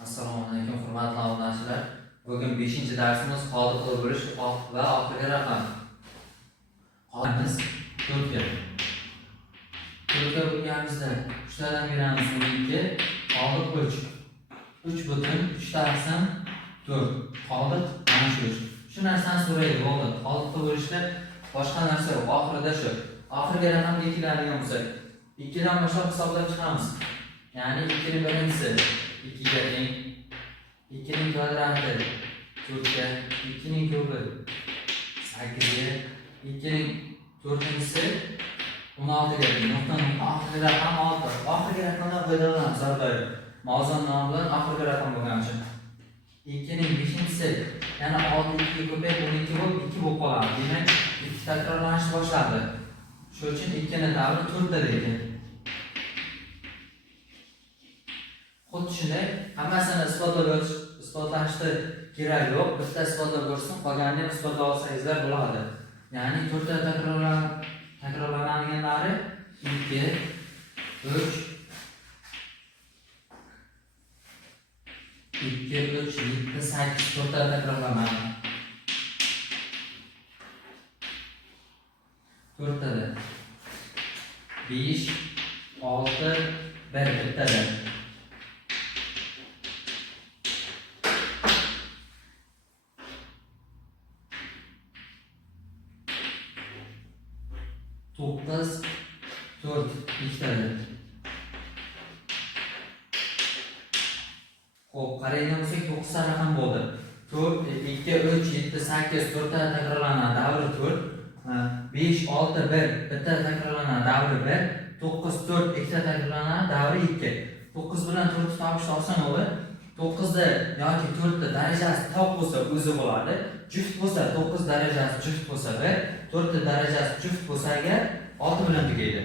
Assalomu alaykum hurmatli obunachilar. Bugun 5-darsimiz qoldiqli bo'lish va oxirgi raqam. Qolimiz 4 ga. 4 ga bo'lganimizda 3 tadan beramiz 12, qoldiq 3. 3 butun 3 taqsim 4. Qoldiq mana shu 3. Shu narsani so'raydi bo'ldi. Qoldiqli bo'lishda boshqa narsa yo'q. Oxirida shu. Oxirgi raqamga keladigan bo'lsak, 2 dan boshlab hisoblab chiqamiz. Ya'ni 2 ning birinchisi 2 ga teng, 2 ning kvadrati 4 ga, 2 ning kubi 8 ga, 2 ning to'rtinchisi 16 ga teng. Nuqtaning oxirgi raqami 6. Oxirgi raqamdan foydalanamiz har doim. Mavzun nomi bilan oxirgi raqam bo'lgani uchun. 2 ning 5-chisi yana 6 2 ga ko'payib 12 bo'lib 2 bo'lib qoladi. Demak, 2 takrorlanishni boshladi. Shuning uchun 2 ning davri 4 da deydi. Xuddi shunday hammasini isbotlashni kerak yo'q. Bitta isbotlab ko'rsin, qolganini isbotlab olsangizlar bo'ladi. Ya'ni 4 ta takrorlanadiganlari 2, 3, 2, 3, 7, 8 4 ta takrorlanadi. 4 tada 5, 6, 1 bittada. To'qqiz, 4, ikkitadi. Xo'p, qaraydigan bo'lsak 9 ta raqam bo'ldi. 4, 2, 3, 7, 8 4 ta takrorlanadi, davri 4. 5, 6, 1 bitta takrorlanadi, davri 1. 9, 4 ikkita takrorlanadi, davri 2. 9 bilan 4 ni topishni oson bo'ldi. 9 da yoki 4 da darajasi top bo'lsa o'zi bo'ladi. Juft bo'lsa 9 darajasi juft bo'lsa 1, 4 da darajasi juft bo'lsa agar 6 bilan tugaydi.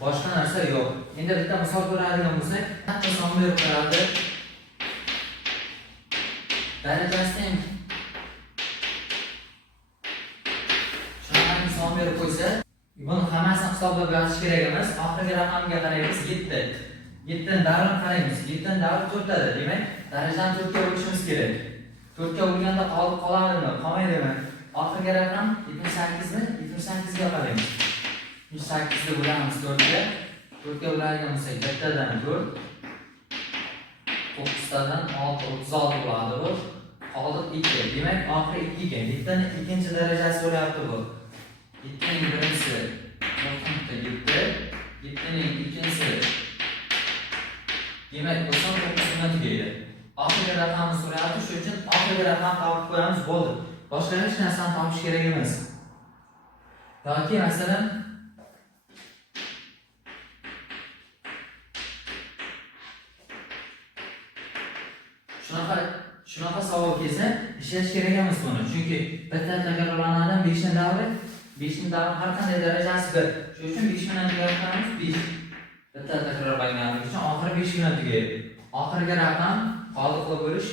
Boshqa narsa yo'q. Endi bitta misol ko'radigan bo'lsak, qancha son berib qo'yadi? Darajasi teng. Shunday son berib qo'ysa, buni hammasini hisoblab yozish kerak emas. Oxirgi raqamga qaraymiz 7. 7 dan davrini qaraymiz. 7 dan davri 4 tada. Demak, darajani 4 ga bo'lishimiz kerak. 4 ga bo'lganda qoladimi, qolmaydimi? Oxirgi raqam 78 mi? 78 ga qaraymiz. 78 ga bo'lamiz 4 ga. 4 ga bo'ladigan bo'lsak, bittadan 4, 9 tadan 6, 36 bo'ladi bu. Qoldiq 2. Demak, oxiri 2 ga. 7 ning ikkinchi darajasi bo'lyapti bu. 7 ning birinchisi 9.7, 7 ning ikkinchisi. Demak, o'sha 9 bilan tugaydi. Oxirgi raqamni so'rayapti, shuning uchun oxirgi raqamni topib qo'yamiz, bo'ldi. Boshqa hech narsani topish kerak emas. Yoki masalan shunaqa savol kelsa, ishlash kerak emas buni. Chunki bitta takrorlanadigan 5 ning davri, 5 ning davri har qanday darajasi 1. Shuning uchun 5 bilan tugatamiz, 5. Bitta takrorlanganligi uchun oxiri 5 bilan tugaydi. Oxirgi raqam qoldiqli bo'lish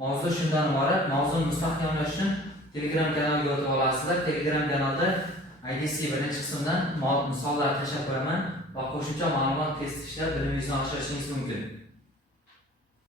mavzu shundan iborat. Mavzuni mustahkamlash uchun Telegram kanaliga o'tib olasizlar. Telegram kanalda IDC birinchi qismdan misollar tashlab qo'yaman va qo'shimcha ma'lumot test ishlab bilimingizni oshirishingiz mumkin.